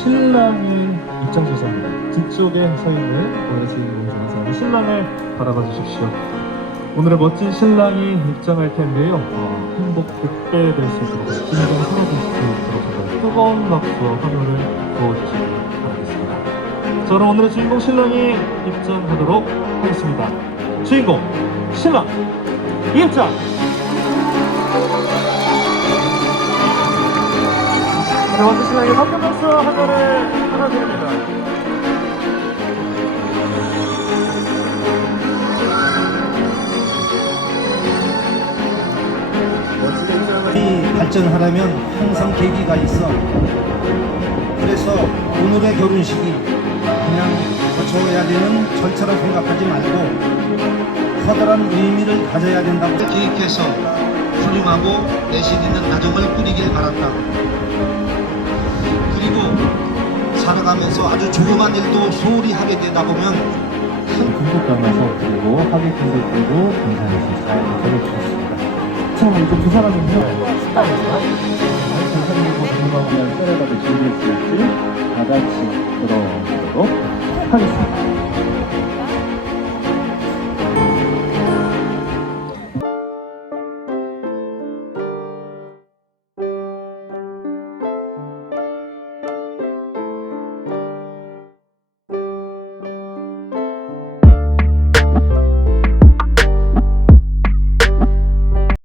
신랑의 입장소서입니다. 뒤쪽에 서 있는 주인공 중에서 신랑을 바라봐 주십시오. 오늘의 멋진 신랑이 입장할 텐데요. 어, 행복 100배 될수 있도록 진정 살아볼 수 있도록 뜨거운 박수와 환호를 부어주시기 바라겠습니다. 자, 그럼 오늘의 주인공 신랑이 입장하도록 하겠습니다. 주인공 신랑 입장! 박수와 환호를 하나드립니다. 멋지게 입장을 이 발전하려면 항상 계기가 있어. 그래서 오늘의 결혼식이 그냥 거쳐야 되는 절차로 생각하지 말고 커다란 의미를 가져야 된다고 계획해서 훌륭하고 내실 있는 가정을 꾸리길 바란다. 살아가면서 아주 조그만 일도 소홀히 하게 되다 보면 금속 담아서 그리고 하객분들 그리고 감사해서 잘 전해주셨습니다. 처음에 이제 두 사람은요, 전사님과 궁금하면 세레가를 준비했을지 다 같이 들어보도록 하겠습니다.